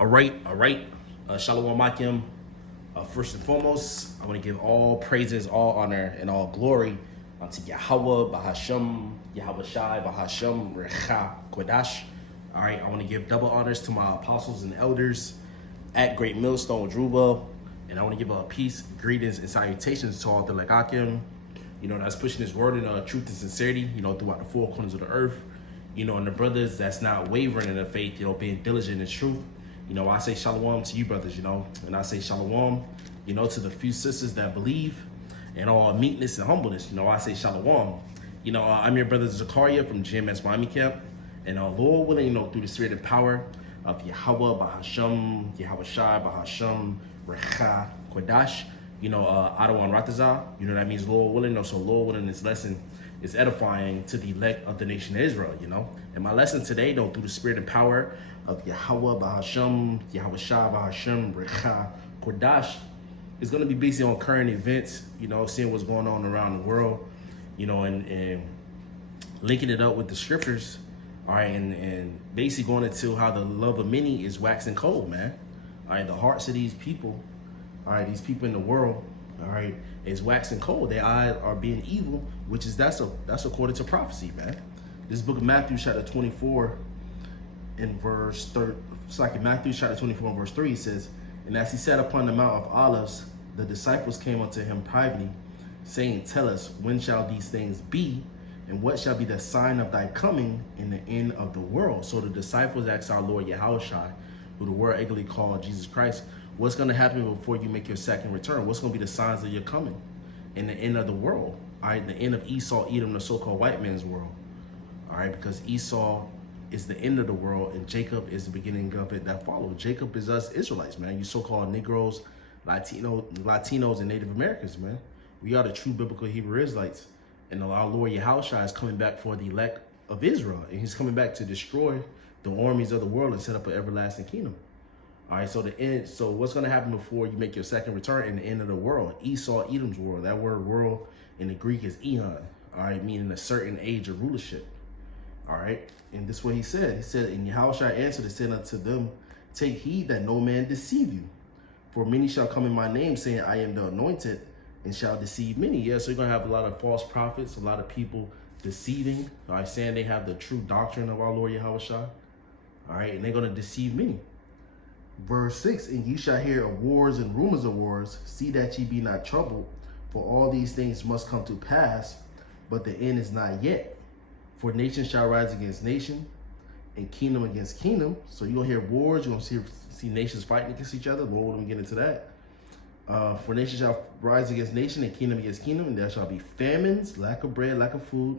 All right. Shalom Akim. First and foremost, I want to give all praises, all honor, and all glory unto Yahweh, Bahashem, Yahweh Shai, Bahashem, Recha, Kodash. All right, I want to give double honors to my apostles and elders at Great Millstone, Druba. And I want to give a peace, greetings, and salutations to all the Legakim, that's pushing this word in truth and sincerity, throughout the four corners of the earth. And the brothers that's not wavering in their faith, being diligent in truth. I say shalom to you brothers, and I say shalom, to the few sisters that believe and all meekness and humbleness. I say shalom. I'm your brother Zakaria from GMS Miami Camp. And Lord willing, through the spirit and power of Yahweh, Bahashem, Yahweh Shai, Bahashem, Recha, Kodash, Adawan Ratazah, that means Lord willing. So Lord willing, this lesson is edifying to the elect of the nation of Israel, And my lesson today, through the spirit and power of Yahweh, Bahashem, Yahweh Shai, Bahashem, Recha, Kodash, is going to be based on current events, seeing what's going on around the world, and linking it up with the scriptures, all right, and basically going into how the love of many is waxing cold, man. All right, the hearts of these people, all right, these people in the world, all right, is waxing cold. Their eyes are being evil, which is that's according to prophecy, man. This book of Matthew chapter 24 in verse 3, it's like in Matthew chapter 24 and verse 3, it says, "And as he sat upon the Mount of Olives, the disciples came unto him privately, saying, Tell us, when shall these things be? And what shall be the sign of thy coming in the end of the world?" So the disciples asked our Lord Yahushua, who the world eagerly called Jesus Christ, what's going to happen before you make your second return? What's going to be the signs of your coming in the end of the world? All right, the end of Esau, Edom, the so-called white man's world. All right, because Esau is the end of the world and Jacob is the beginning of it that follows. Jacob is us Israelites, man. You so-called Negroes, Latinos, and Native Americans, man. We are the true biblical Hebrew Israelites. And our Lord Yahushua is coming back for the elect of Israel. And he's coming back to destroy the armies of the world and set up an everlasting kingdom. All right, so what's going to happen before you make your second return in the end of the world? Esau, Edom's world. That word world in the Greek is eon, all right, meaning a certain age of rulership. All right, and this is what he said. He said, and Yahushua answered and said unto them, Take heed that no man deceive you. For many shall come in my name, saying, I am the anointed, and shall deceive many. Yeah, so you're going to have a lot of false prophets, a lot of people deceiving, all right, saying they have the true doctrine of our Lord Yahushua. All right, and they're going to deceive many. Verse 6, and ye shall hear of wars and rumors of wars. See that ye be not troubled, for all these things must come to pass, but the end is not yet. For nation shall rise against nation, and kingdom against kingdom. So you're going to hear wars, you're going to see nations fighting against each other. Lord, let me get into that. For nation shall rise against nation, and kingdom against kingdom, and there shall be famines, lack of bread, lack of food,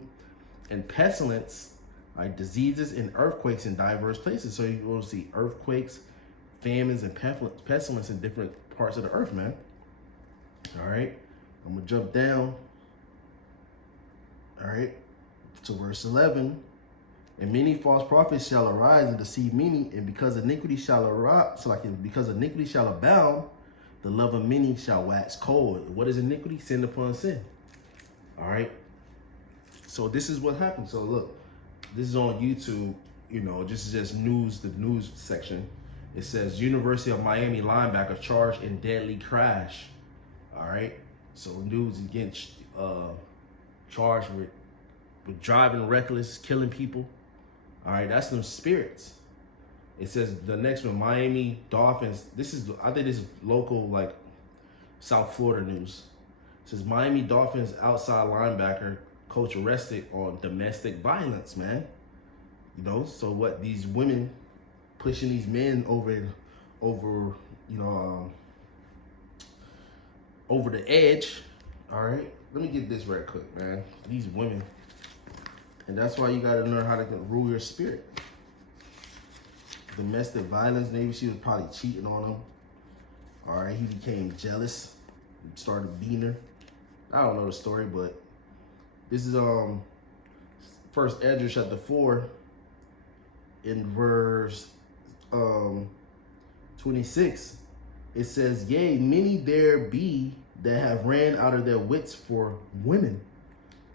and pestilence, right, diseases and earthquakes in diverse places. So you're going to see earthquakes, famines, and pestilence in different parts of the earth, man. All right, I'm going to jump down, all right, to verse 11. And many false prophets shall arise and deceive many, and because iniquity shall arise, because iniquity shall abound, the love of many shall wax cold. What is iniquity? Sin upon sin. All right. So this is what happened. So look, this is on YouTube. This is just news, the news section. It says University of Miami linebacker charged in deadly crash. All right. So news again, charged with driving reckless, killing people. All right, that's them spirits. It says the next one, Miami Dolphins. I think this is local, like South Florida news. It says Miami Dolphins outside linebacker coach arrested on domestic violence, man. So what, these women pushing these men over the edge. All right, let me get this right quick, man. These women. And that's why you got to learn how to rule your spirit. Domestic violence, maybe she was probably cheating on him. All right, he became jealous, started beating her. I don't know the story, but this is First Ezra chapter 4 in verse 26. It says, Yea, many there be that have ran out of their wits for women.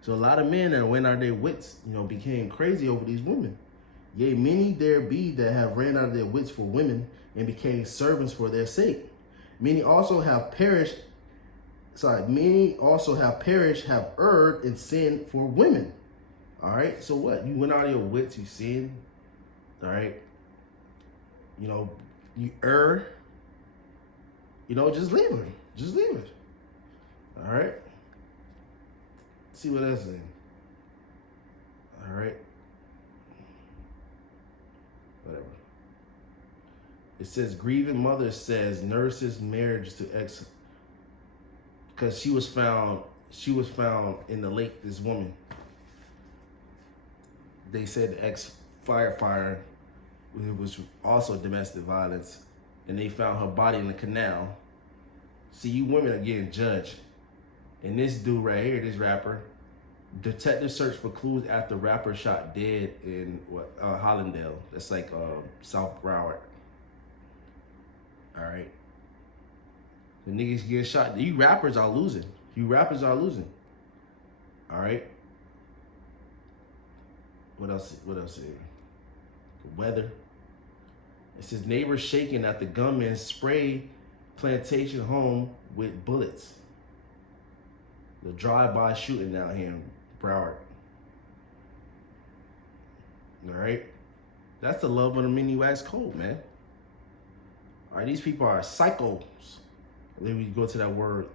So a lot of men that went out of their wits, became crazy over these women. Yea, many there be that have ran out of their wits for women and became servants for their sake. Many also have perished, have erred and sinned for women. All right, so what? You went out of your wits, you sinned. All right, you know, you err. You know, just leave it. Just leave it. All right. See what that's saying. All right. Whatever. It says, grieving mother says nurses marriage to ex, because she was found in the lake, this woman. They said the ex-firefighter, it was also domestic violence, and they found her body in the canal. See, you women are getting judged. And this dude right here, this rapper, detectives search for clues after rapper shot dead in Hollandale. That's like South Broward. All right. The niggas get shot. You rappers are losing. All right. What else here? The weather. It says neighbors shaking after gunmen spray plantation home with bullets. The drive-by shooting out here in Broward. All right. That's the love of the mini wax code, man. All right, these people are psychos. Then we go to that word,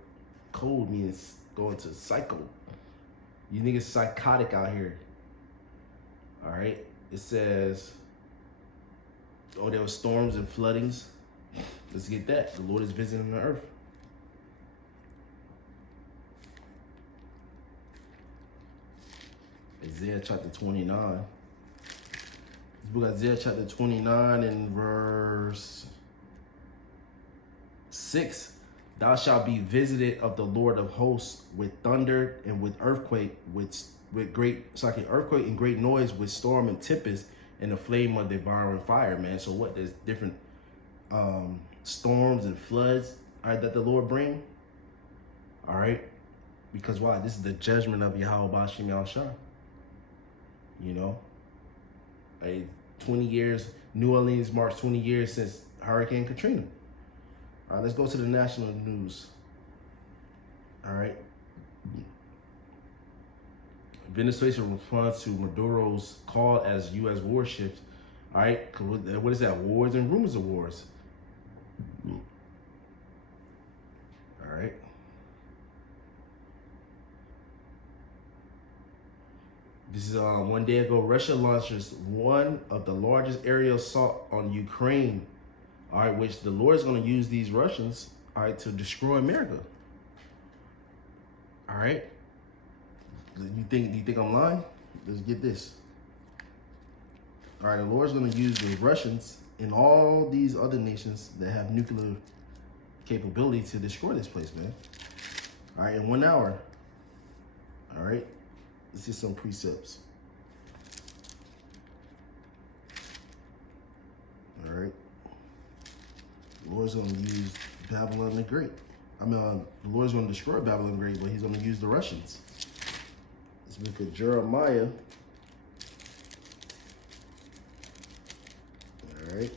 code means going to psycho. You niggas psychotic out here. All right. It says, oh, there were storms and floodings. Let's get that. The Lord is visiting the earth. Isaiah chapter 29. This book, Isaiah chapter 29 and verse 6. Thou shalt be visited of the Lord of hosts with thunder and with earthquake, with earthquake and great noise, with storm and tempest and the flame of devouring fire, man. So what? There's different storms and floods, all right, that the Lord bring. All right. Because why? This is the judgment of Yahweh Bashim Yahushua. You know, 20 years, New Orleans marks 20 years since Hurricane Katrina. All right, let's go to the national news. All right. Venezuela's response to Maduro's call as U.S. warships. All right, what is that? Wars and rumors of wars. All right. This is one day ago. Russia launches one of the largest aerial assault on Ukraine. All right, which the Lord is going to use these Russians, all right, to destroy America. All right. Do you think I'm lying? Let's get this. All right, the Lord's going to use the Russians and all these other nations that have nuclear capability to destroy this place, man. All right, in 1 hour. All right. Let's get some precepts. All right. The Lord's going to use Babylon the Great. The Lord's going to destroy Babylon the Great, but he's going to use the Russians. Let's look at Jeremiah. All right.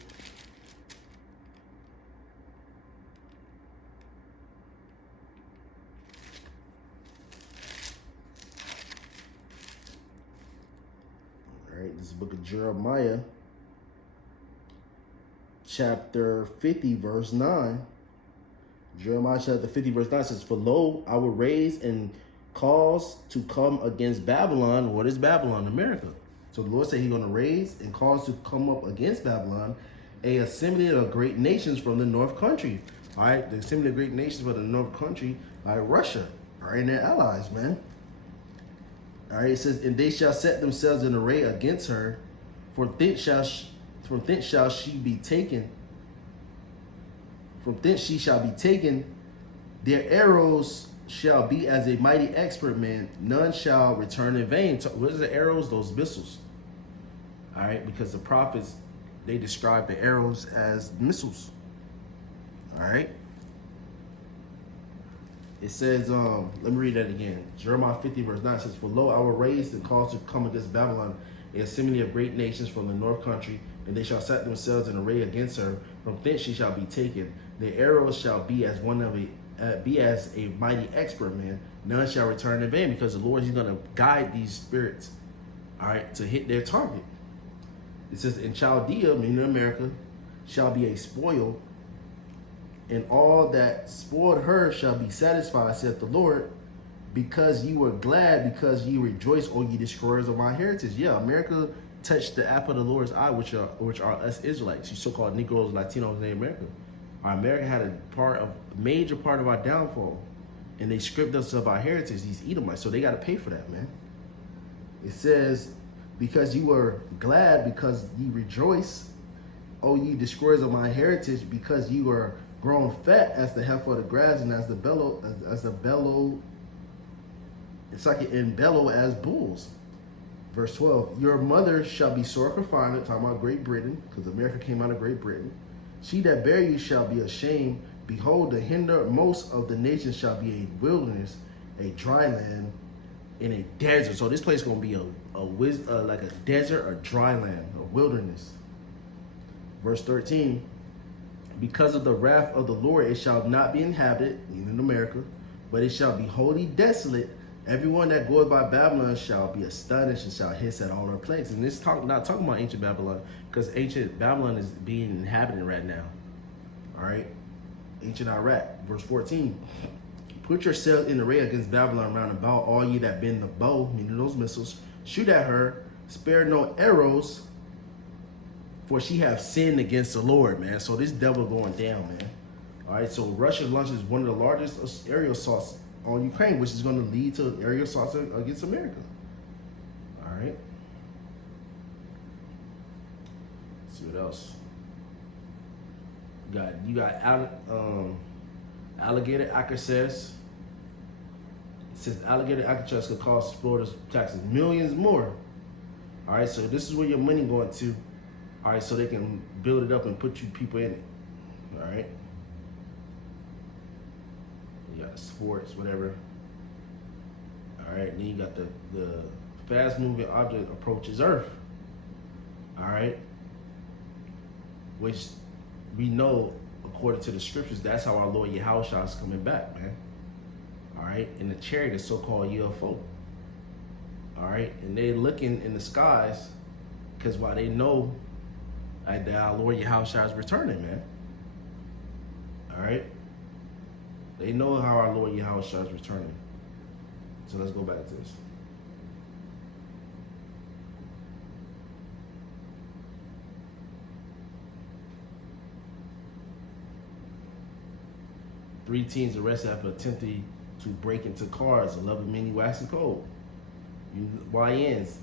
This is the book of Jeremiah, chapter 50, verse 9. Jeremiah chapter 50, verse 9 says, for lo, I will raise and cause to come against Babylon. What is Babylon? America. So the Lord said he's going to raise and cause to come up against Babylon a assembly of great nations from the north country. All right, the assembly of great nations from the north country, all right, Russia, all right, and their allies, man. All right, it says, and they shall set themselves in array against her, from thence shall she be taken. From thence she shall be taken. Their arrows shall be as a mighty expert man. None shall return in vain. What is the arrows? Those missiles. All right, because the prophets, they describe the arrows as missiles. All right. It says, let me read that again. Jeremiah 50, verse 9 says, for lo, I will raise and cause to come against Babylon a assembly of great nations from the north country, and they shall set themselves in array against her. From thence she shall be taken. The arrows shall be as be as a mighty expert man. None shall return in vain, because the Lord is going to guide these spirits, all right, to hit their target. It says, in Chaldea, meaning America, shall be a spoil, and all that spoiled her shall be satisfied, saith the Lord, because you were glad, because you rejoice, O ye destroyers of my heritage. Yeah, America touched the apple of the Lord's eye, which are us Israelites, you so-called Negroes, Latinos in America. Our America had a major part of our downfall, and they stripped us of our heritage, these Edomites, so they got to pay for that, man. It says, because you were glad, because ye rejoice, O ye destroyers of my heritage, because you were grown fat as the heifer of the grass, and as the bellow, it's like an bellow as bulls. Verse 12, your mother shall be sore confined, talking about Great Britain, because America came out of Great Britain. She that bare you shall be ashamed. Behold, the hindermost of the nations shall be a wilderness, a dry land, and a desert. So this place is going to be like a desert, a dry land, a wilderness. Verse 13, because of the wrath of the Lord, it shall not be inhabited, even in America, but it shall be wholly desolate. Everyone that goeth by Babylon shall be astonished and shall hiss at all her plagues. And this not talking about ancient Babylon, because ancient Babylon is being inhabited right now. All right? Ancient Iraq. Verse 14. Put yourselves in array against Babylon round about, all ye that bend the bow, meaning those missiles. Shoot at her. Spare no arrows, for she have sinned against the Lord, man. So this devil going down, man. All right? So Russia launches one of the largest aerial assaults on Ukraine, which is going to lead to aerial assaults against America. All right. Let's see what else. You got alligator access. It says alligator access could cost Florida's taxes millions more. All right, so this is where your money going to. All right, so they can build it up and put you people in it. All right. You got sports, whatever. All right, then you got the fast moving object approaches Earth. All right, which we know, according to the scriptures, that's how our Lord Yahushua is coming back, man. All right, in the chariot, the so-called UFO. All right, and they looking in the skies because while they know that our Lord Yahushua is returning, man. All right. They know how our Lord Yahushua is returning. So let's go back to this. Three teens arrested after attempting to break into cars. 11 mini waxing cold. YNs.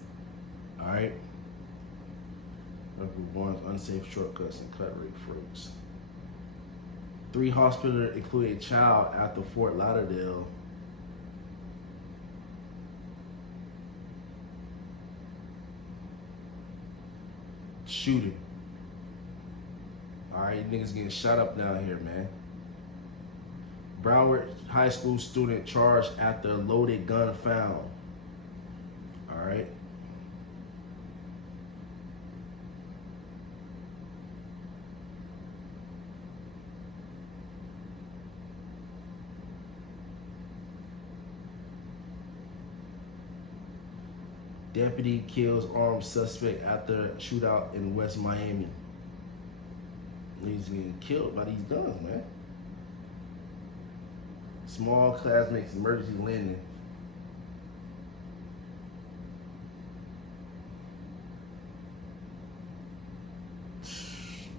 All right. Unsafe shortcuts and cut rate fruits. 3 hospitals, including a child, after Fort Lauderdale. Shooting. All right, niggas getting shot up down here, man. Broward High School student charged after a loaded gun found. All right. Deputy kills armed suspect after shootout in West Miami. He's getting killed by these guns, man. Small class makes emergency landing.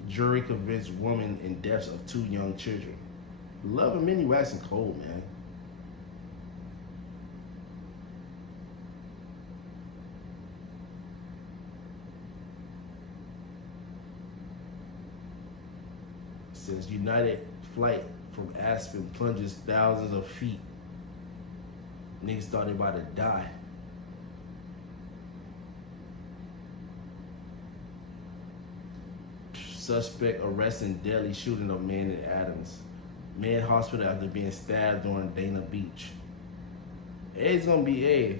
Jury convicts woman in deaths of 2 young children. Love and many waxing cold, man. Says United flight from Aspen plunges thousands of feet. Niggas thought they about to die. Suspect arrested in deadly shooting of man in Adams. Man hospital after being stabbed during Dana Beach. It's gonna be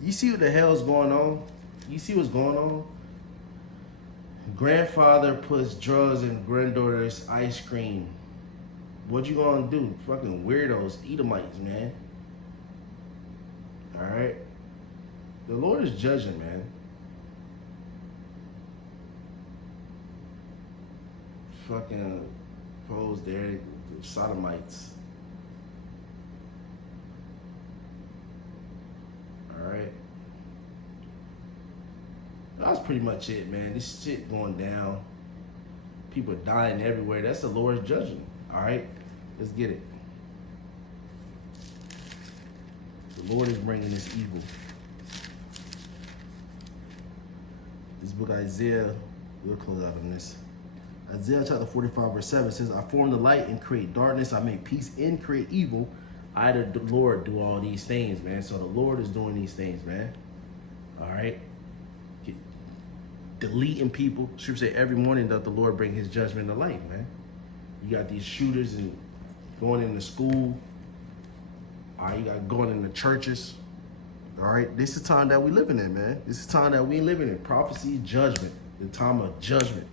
you see what the hell's going on? You see what's going on? Grandfather puts drugs in granddaughter's ice cream. What you gonna do? Fucking weirdos, Edomites, man. All right. The Lord is judging, man. Fucking pros there, sodomites. All right. That's pretty much it, man. This shit going down. People dying everywhere. That's the Lord's judging. All right. Let's get it. The Lord is bringing this evil. This book Isaiah, we'll close out on this. Isaiah chapter 45 verse 7 says, I form the light and create darkness. I make peace and create evil. I, the Lord, do all these things, man. So the Lord is doing these things, man. All right. Deleting people. Scripture say every morning that the Lord bring his judgment to light, man. You got these shooters and going into school. All right, you got going into churches. All right, this is the time that we living in, man. This is the time that we living in. Prophecy, judgment. The time of judgment.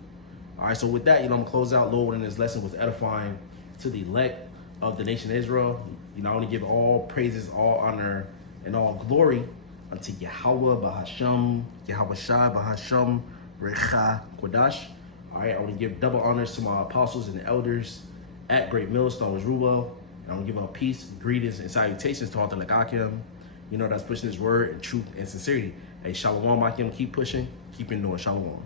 All right, so with that, I'm going to close out. Lord, in this lesson was edifying to the elect of the nation of Israel. I want to give all praises, all honor, and all glory unto Yahweh, Bahashem, Yahweh Shai, Bahashem, Recha, Kodash. All right, I want to give double honors to my apostles and elders at Great Millstone, was Ruel. And I want to give out peace, greetings, and salutations to all the Lagakim, that's pushing this word in truth and sincerity. Hey, Shalom, Akim, keep pushing, keep enduring. Shalom.